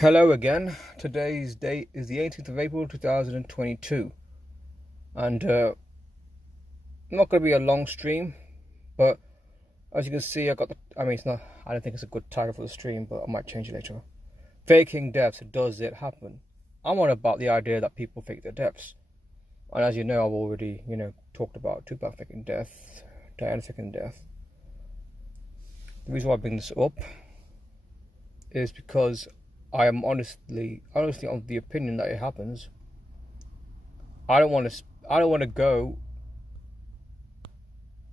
Hello again. Today's date is the 18th of April 2022, and not going to be a long stream, but as you can see, it's not. I don't think it's a good title for the stream, but I might change it later. Faking deaths. Does it happen? I'm on about the idea that people fake their deaths, and as you know, I've already talked about Tupac faking death, Diana faking death. The reason why I bring this up is because I am honestly of the opinion that it happens. I don't want to go.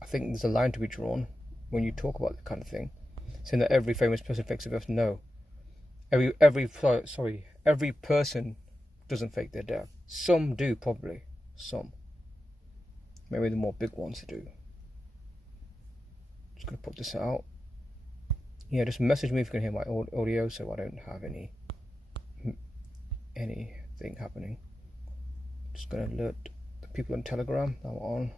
I think there's a line to be drawn when you talk about that kind of thing, saying that every famous person fakes their death. No, every person doesn't fake their death. Some do, probably. Some. Maybe the more big ones do. Just gonna put this out. Yeah, just message me if you can hear my audio, so I don't have anything happening. Just gonna alert the people on Telegram that we're on.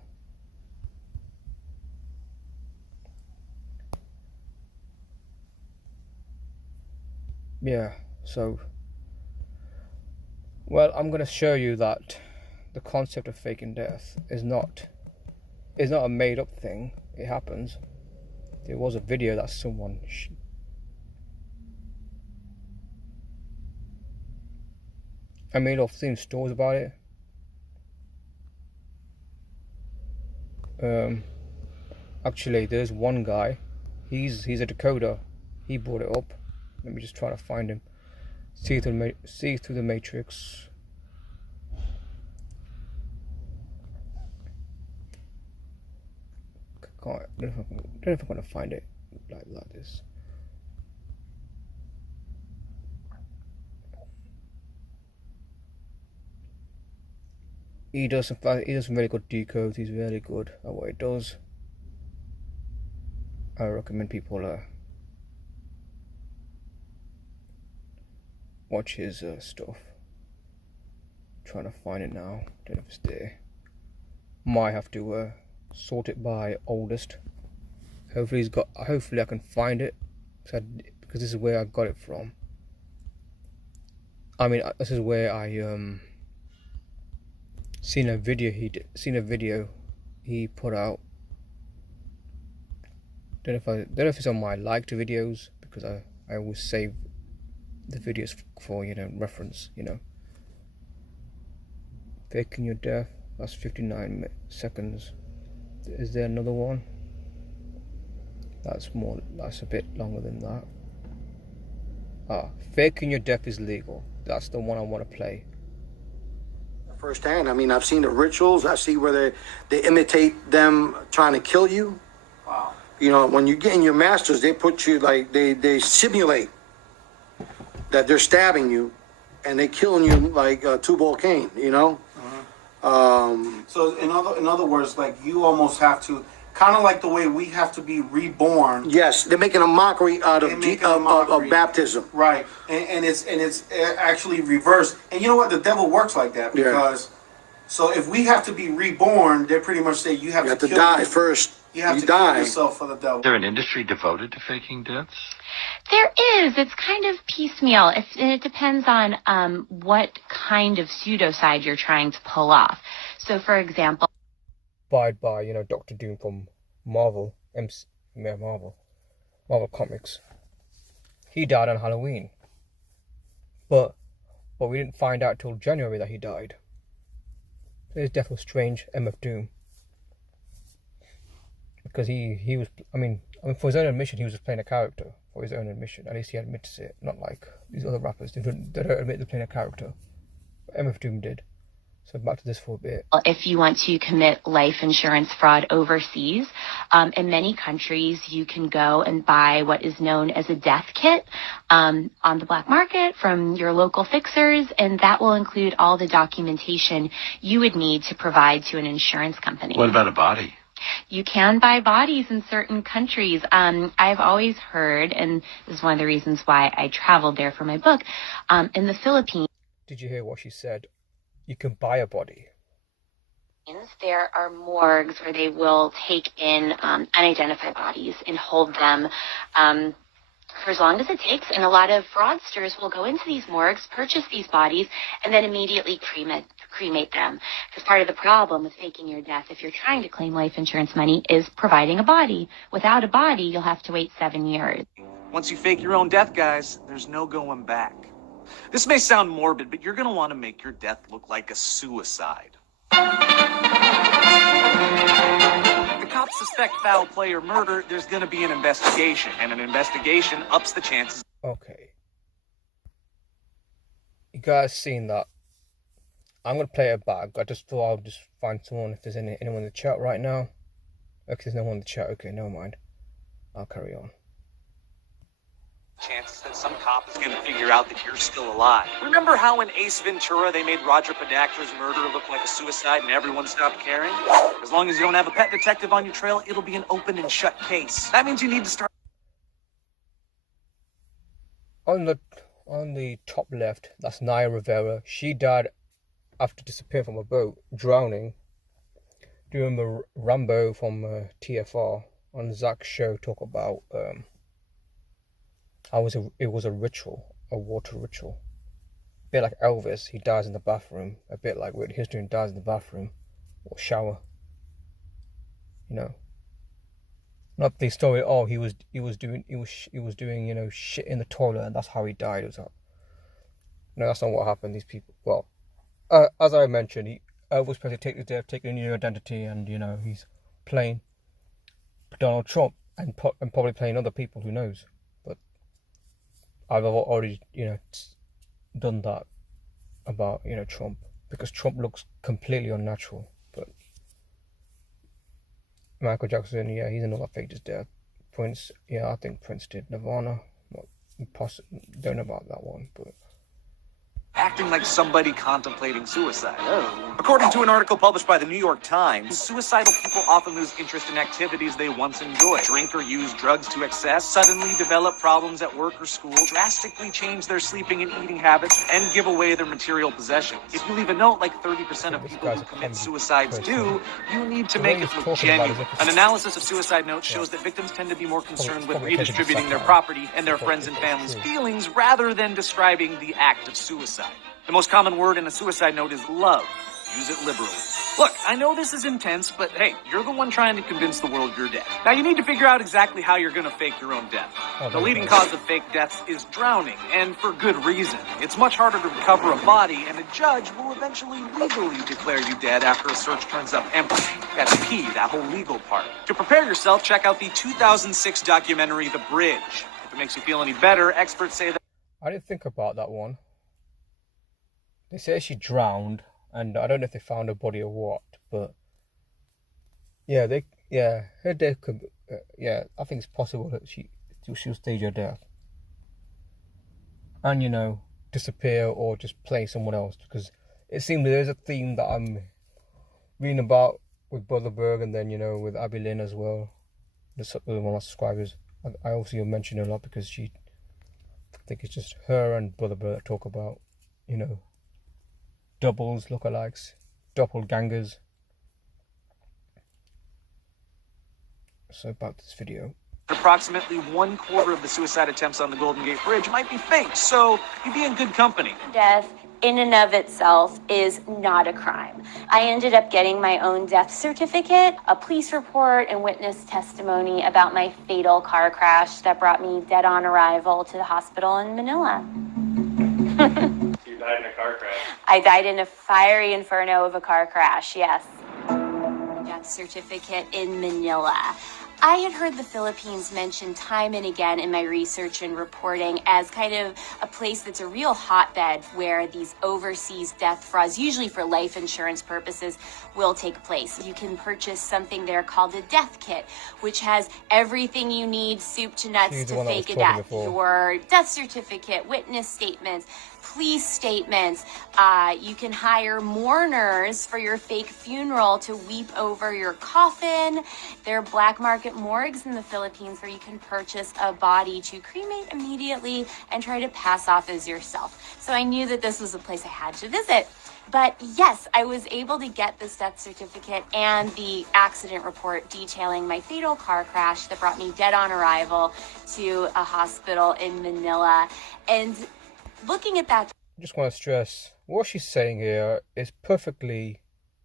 Yeah, so I'm gonna show you that the concept of faking death is not a made up thing. It happens. There was a video that someone I made off seen stories about it. Actually, there's one guy. He's a decoder. He brought it up. Let me just try to find him. See through the matrix. I don't know if I'm gonna find it like this. He does some very good decodes. He's really good at what he does. I recommend people watch his stuff. Trying to find it now. Don't know if it's there. Might have to sort it by oldest. Hopefully I can find it, because this is where I got it from. I mean, this is where I seen a video he put out. Don't know if it's on my liked videos, because I always save the videos for reference. Faking your death. That's 59 seconds. Is there another one? That's a bit longer than that. Faking your death is legal. That's the one I want to play. Firsthand. I mean, I've seen the rituals. I see where they imitate them trying to kill you. Wow. When you get in your masters, they put you they simulate that they're stabbing you, and they killing you like Tubal Cain. So in other words, like, you almost have to, kind of like the way we have to be reborn. Yes, they're making a mockery out of baptism. Right, and it's actually reversed. And you know what? The devil works like that, because so if we have to be reborn, they pretty much say you have to die first. You have to kill yourself for the devil. Is there an industry devoted to faking deaths? There is. It's kind of piecemeal. It depends on what kind of pseudoside you're trying to pull off. So, for example, by Doctor Doom from Marvel Comics. He died on Halloween, but we didn't find out till January that he died. His death was strange. MF Doom, because he was. I mean, for his own admission, he was just playing a character. For his own admission, at least he admits it. Not like these other rappers. They don't admit they're playing a character. But MF Doom did. So back to this for a bit. If you want to commit life insurance fraud overseas, in many countries you can go and buy what is known as a death kit on the black market from your local fixers, and that will include all the documentation you would need to provide to an insurance company. What about a body? You can buy bodies in certain countries. I've always heard, and this is one of the reasons why I traveled there for my book, in the Philippines. Did you hear what she said? You can buy a body. There are morgues where they will take in unidentified bodies and hold them for as long as it takes, and a lot of fraudsters will go into these morgues, purchase these bodies, and then immediately cremate them. Because part of the problem with faking your death, if you're trying to claim life insurance money, is providing a body. Without a body, you'll have to wait 7 years. Once you fake your own death, guys, there's no going back. This may sound morbid, but you're going to want to make your death look like a suicide. If the cops suspect foul play or murder, there's going to be an investigation, and an investigation ups the chances. Okay. You guys seen that? I'm going to play it back. I just thought I'll just find someone, if there's anyone in the chat right now. Okay, there's no one in the chat. Okay, never mind. I'll carry on. Chances that some cop is going to figure out that you're still alive. Remember how in Ace Ventura they made Roger Podacter's murder look like a suicide and everyone stopped caring? As long as you don't have a pet detective on your trail, it'll be an open and shut case. That means you need to start... On the top left, that's Naya Rivera. She died after disappearing from a boat, drowning. During the Rambo from TFR on Zach's show, talk about how it was a ritual, a water ritual. A bit like Elvis, he dies in the bathroom. A bit like Whitney Houston dies in the bathroom or shower. You know, not the story. Oh, he was doing you know, shit in the toilet and that's how he died. It was like, no, that's not what happened. These people. Well, as I mentioned, Elvis Presley taking a new identity, and you know he's playing Donald Trump and probably playing other people. Who knows? But I've already, you know, done that about, you know, Trump, because Trump looks completely unnatural. But Michael Jackson, yeah, he's another faked his death. Prince, yeah, I think Prince did. Nirvana, don't know about that one, but. Acting like somebody contemplating suicide. Oh. According to an article published by the New York Times, suicidal people often lose interest in activities they once enjoyed. Drink or use drugs to excess, suddenly develop problems at work or school, drastically change their sleeping and eating habits, and give away their material possessions. If you leave a note like 30% of people who commit suicides do, you need to make it look genuine. An analysis of suicide notes shows that victims tend to be more concerned with redistributing their property and their friends and family's feelings rather than describing the act of suicide. The most common word in a suicide note is love. Use it liberally. Look, I know this is intense, but hey, you're the one trying to convince the world you're dead. Now you need to figure out exactly how you're going to fake your own death. The leading cause of fake deaths is drowning, and for good reason. It's much harder to recover a body, and a judge will eventually legally declare you dead after a search turns up empty. That's key, that whole legal part. To prepare yourself, check out the 2006 documentary, The Bridge. If it makes you feel any better, experts say that... I didn't think about that one. They say she drowned, and I don't know if they found her body or what, but yeah, her death could, I think it's possible that she'll stage her death, and you know, disappear or just play someone else, because it seems there's a theme that I'm reading about with Brother Berg, and then, you know, with Abby Lynn as well, one of my subscribers. I also mention her a lot because I think it's just her and Brother Berg that talk about, you know, doubles, lookalikes, doppelgangers. So about this video. Approximately 1/4 of the suicide attempts on the Golden Gate Bridge might be fake, so you'd be in good company. Death in and of itself is not a crime. I ended up getting my own death certificate, a police report, and witness testimony about my fatal car crash that brought me dead on arrival to the hospital in Manila. You died in a car crash. I died in a fiery inferno of a car crash, yes. Death certificate in Manila. I had heard the Philippines mentioned time and again in my research and reporting as kind of a place that's a real hotbed where these overseas death frauds, usually for life insurance purposes, will take place. You can purchase something there called a death kit, which has everything you need, soup to nuts, to fake a death. Your death certificate, witness statements, police statements. You can hire mourners for your fake funeral to weep over your coffin. There are black market at morgues in the Philippines where you can purchase a body to cremate immediately and try to pass off as yourself. So I knew that this was a place I had to visit. But yes, I was able to get this death certificate and the accident report detailing my fatal car crash that brought me dead on arrival to a hospital in Manila. And looking at that, I just want to stress, what she's saying here is perfectly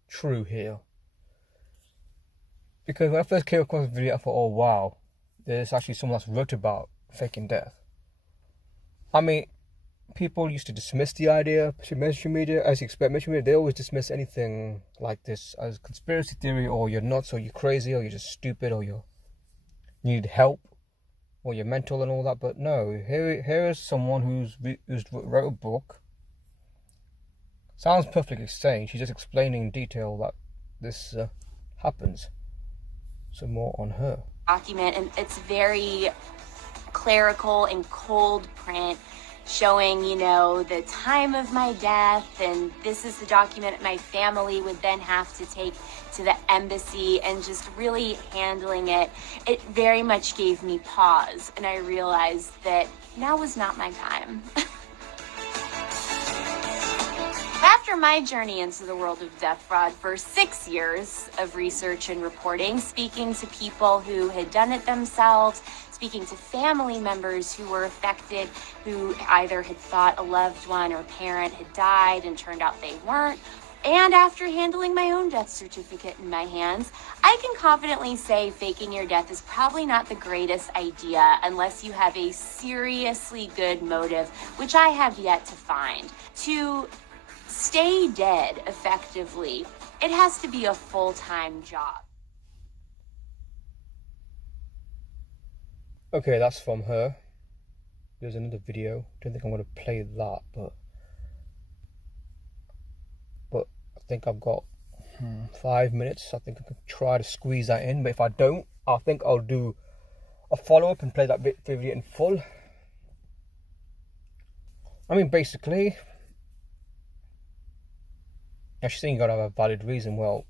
true here. Because when I first came across the video, I thought, oh wow, there's actually someone that's wrote about faking death. I mean, people used to dismiss the idea, mainstream media, as you expect. Mainstream media, they always dismiss anything like this as conspiracy theory, or you're nuts, or you're crazy, or you're just stupid, or you need help, or you're mental and all that. But no, here is someone who's wrote a book. Sounds perfectly sane. She's just explaining in detail that this happens. So more on her. Document, and it's very clerical and cold print, showing, you know, the time of my death, and this is the document my family would then have to take to the embassy, and just really handling it. It very much gave me pause, and I realized that now was not my time. After my journey into the world of death fraud for 6 years of research and reporting, speaking to people who had done it themselves, speaking to family members who were affected, who either had thought a loved one or parent had died and turned out they weren't, and after handling my own death certificate in my hands, I can confidently say faking your death is probably not the greatest idea unless you have a seriously good motive, which I have yet to find. To stay dead effectively, it has to be a full-time job. Okay, that's from her. There's another video. Don't think I'm going to play that, but I think I've got 5 minutes. I think I can try to squeeze that in, but if I don't, I think I'll do a follow-up and play that video in full. I mean, basically, now she's saying you gotta have a valid reason. Well,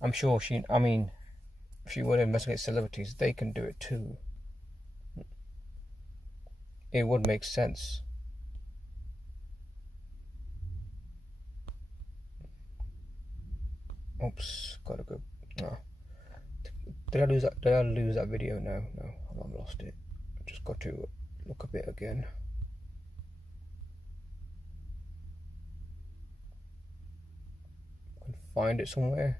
I'm sure if she would investigate celebrities, they can do it too. It would make sense. Oops, gotta go. No. Did I lose that video? No, I've lost it. I just got to look a bit again. Find it somewhere.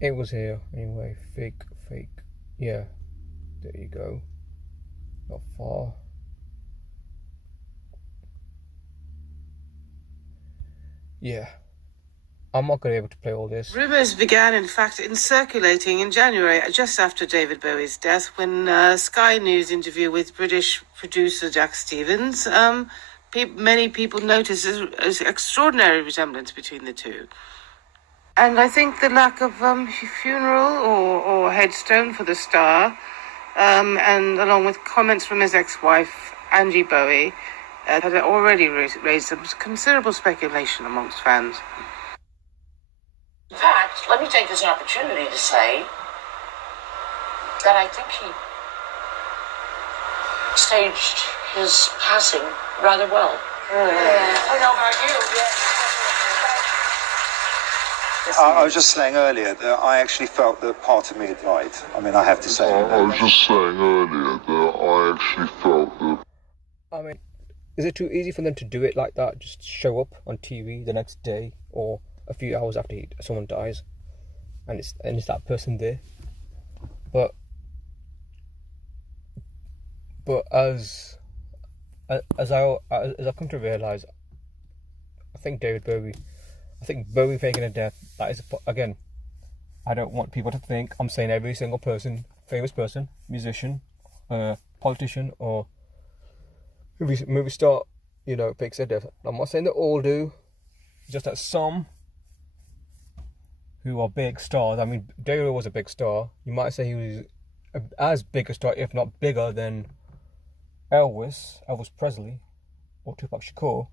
It was here anyway. Fake. Yeah, there you go. Not far. Yeah, I'm not going to be able to play all this. Rumours began, in fact, in circulating in January, just after David Bowie's death, when Sky News interview with British producer Jack Stevens. Many people noticed an extraordinary resemblance between the two. And I think the lack of funeral or headstone for the star, and along with comments from his ex-wife, Angie Bowie, had already raised some considerable speculation amongst fans. In fact, let me take this opportunity to say that I think he staged his passing rather well. I don't know about you. I was just saying earlier that I actually felt that part of me had died. I mean, I have to say. I was just saying earlier that I actually felt that. I mean, is it too easy for them to do it like that? Just show up on TV the next day or a few hours after someone dies, and it's that person there. But as I've come to realise, I think Bowie faking a death, that is, again, I don't want people to think I'm saying every single person, famous person, musician, politician, or movie star, fakes their death. I'm not saying they all do, just that some who are big stars. I mean, David was a big star. You might say he was as big a star, if not bigger, than Elvis Presley, or Tupac Shakur.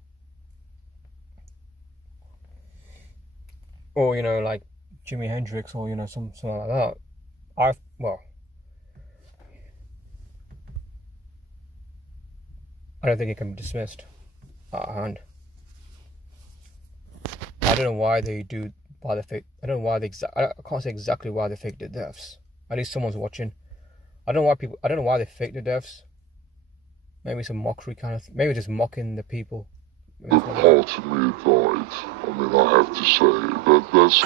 Or, like Jimi Hendrix or something like that, I don't think it can be dismissed out of hand. I don't know why they fake. I don't know why I can't say exactly why they faked the deaths. At least someone's watching. I don't know why they faked the deaths. Maybe it's a mockery kind of thing. Maybe just mocking the people. The part of me died. I mean, I have to say that's.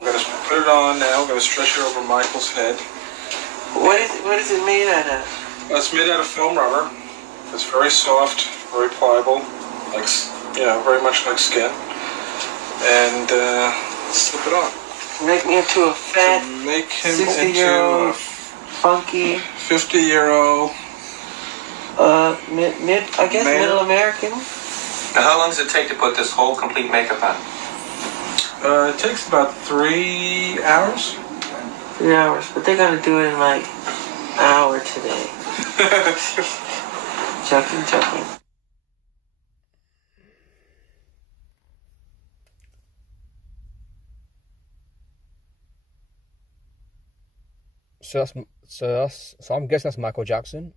I'm gonna put it on now. I'm gonna stretch it over Michael's head. What is it made out of? It's made out of foam rubber. It's very soft, very pliable, very much like skin. And slip it on. Make me into a fat, 60-year-old, funky, 50-year-old. Middle American. Now, how long does it take to put this whole complete makeup on? It takes about 3 hours. 3 hours, but they're gonna do it in like an hour today. Chucking. So I'm guessing that's Michael Jackson.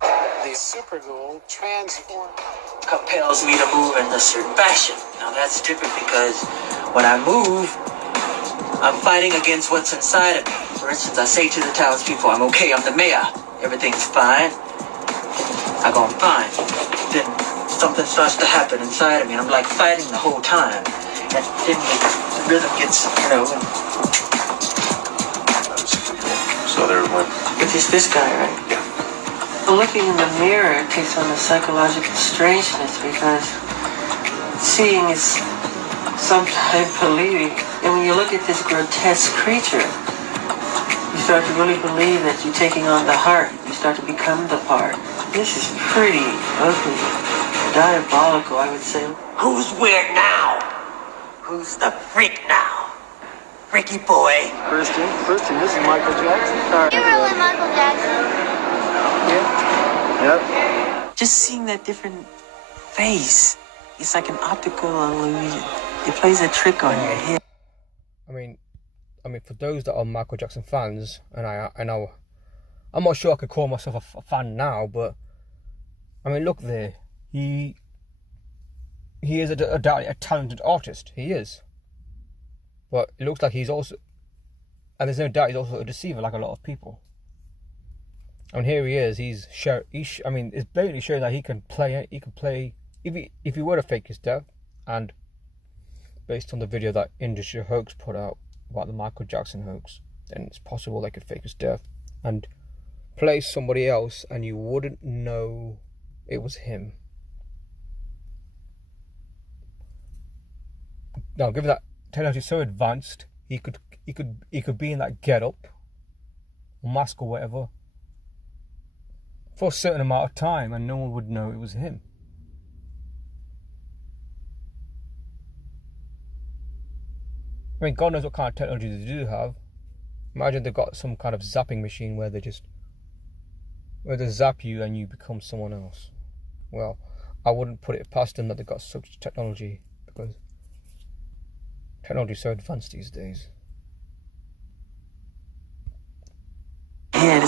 The Supergirl transform compels me to move in a certain fashion. Now that's different because when I move, I'm fighting against what's inside of me. For instance, I say to the townspeople, I'm okay, I'm the mayor. Everything's fine. I go, I'm fine. Then something starts to happen inside of me, and I'm like fighting the whole time. And then the rhythm gets, So there's one. It's this guy, right? Yeah. Looking in the mirror takes on a psychological strangeness because seeing is sometimes believing. And when you look at this grotesque creature, you start to really believe that you're taking on the heart. You start to become the part. This is pretty ugly, diabolical, I would say. who's weird now? Who's the freak now? Freaky boy. Kristen, this is Michael Jackson. You're really Michael Jackson. Yep. Just seeing that different face, it's like an optical illusion. It plays a trick on your head. I mean, for those that are Michael Jackson fans, and I know, I'm not sure I could call myself a fan now, but I mean, look there, he is a talented artist. He is, but it looks like he's also, and there's no doubt he's also a deceiver, like a lot of people. And here he is. It's blatantly showing that he can play. He can play if he were to fake his death, and based on the video that Industry Hoax put out about the Michael Jackson hoax, then it's possible they could fake his death and play somebody else, and you wouldn't know it was him. Now, given that technology is so advanced, he could be in that get-up, or mask or whatever, for a certain amount of time, and no one would know it was him. I mean, God knows what kind of technology they do have. Imagine they've got some kind of zapping machine where they zap you and you become someone else. Well, I wouldn't put it past them that they've got such technology, because technology is so advanced these days. Yeah,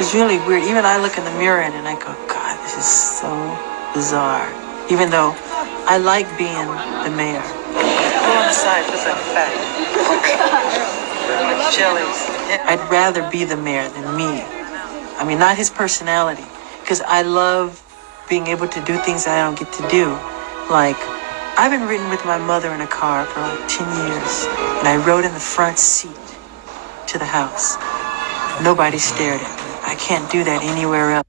it's really weird. Even I look in the mirror and I go, God, this is so bizarre. Even though I like being the mayor. Go on the side, just like fat. Jellies. I'd rather be the mayor than me. I mean, not his personality, because I love being able to do things that I don't get to do. Like, I've been riding with my mother in a car for like 10 years, and I rode in the front seat to the house. Nobody stared at me. I can't do that anywhere else.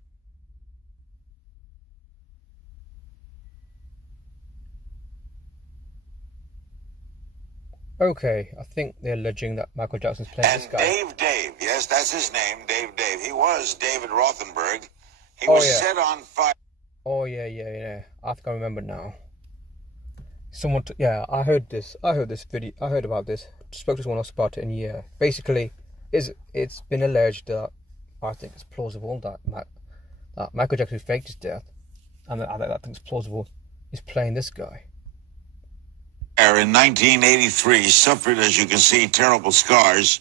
Okay, I think they're alleging that Michael Jackson's playing this guy. Dave, yes, that's his name, Dave. He was David Rothenberg. He was set on fire. Oh, yeah. I think I remember now. I heard this video. I heard about this. Spoke to someone else about it, and yeah, basically, it's been alleged that I think it's plausible that Michael Jackson faked his death, and I think it's plausible he's playing this guy. In 1983, suffered, as you can see, terrible scars.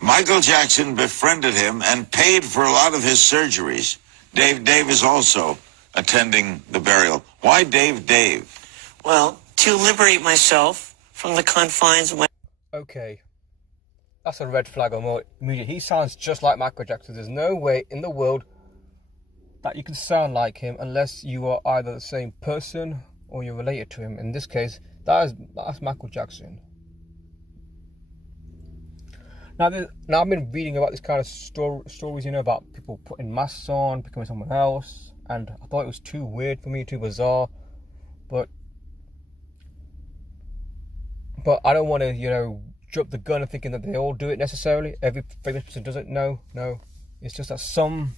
Michael Jackson befriended him and paid for a lot of his surgeries. Dave is also attending the burial. Why Dave? Well, to liberate myself from the confines of my... Okay. That's a red flag on media. He sounds just like Michael Jackson. There's no way in the world that you can sound like him unless you are either the same person or you're related to him. In this case, that's Michael Jackson. Now I've been reading about this kind of stories, about people putting masks on, becoming someone else, and I thought it was too weird for me, too bizarre. But I don't want to, drop the gun and thinking that they all do it necessarily. Every famous person does it. No. It's just that some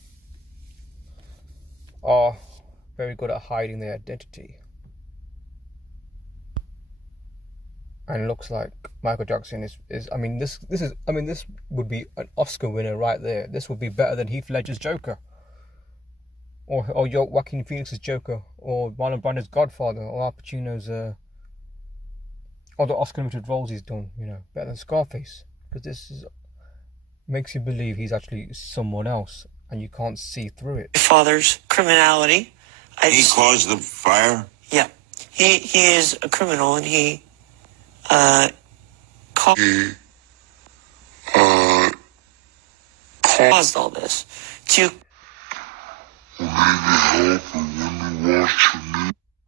are very good at hiding their identity. And it looks like Michael Jackson is this would be an Oscar winner right there. This would be better than Heath Ledger's Joker. Or your Joaquin Phoenix's Joker, or Marlon Brando's Godfather, or Al Pacino's other Oscar-nominated roles he's done, better than Scarface. Because this makes you believe he's actually someone else, and you can't see through it. My father's criminality. He caused the fire? Yeah. He is a criminal, and he caused all this to...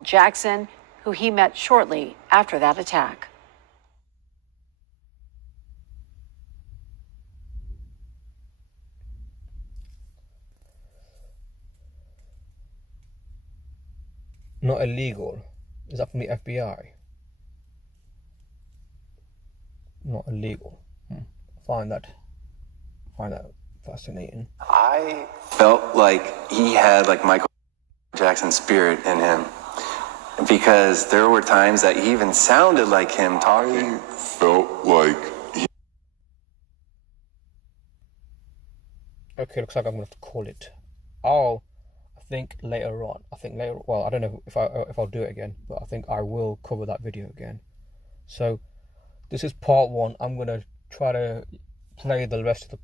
Jackson, who he met shortly after that attack. Not illegal. Is that from the FBI? Not illegal. Find that fascinating. I felt like he had Michael Jackson's spirit in him, because there were times that he even sounded like him talking. I felt like he... Okay, looks like I'm going to have to call it. I think later on. Well, I don't know if I'll do it again, but I think I will cover that video again. So this is part 1. I'm going to try to play the rest of the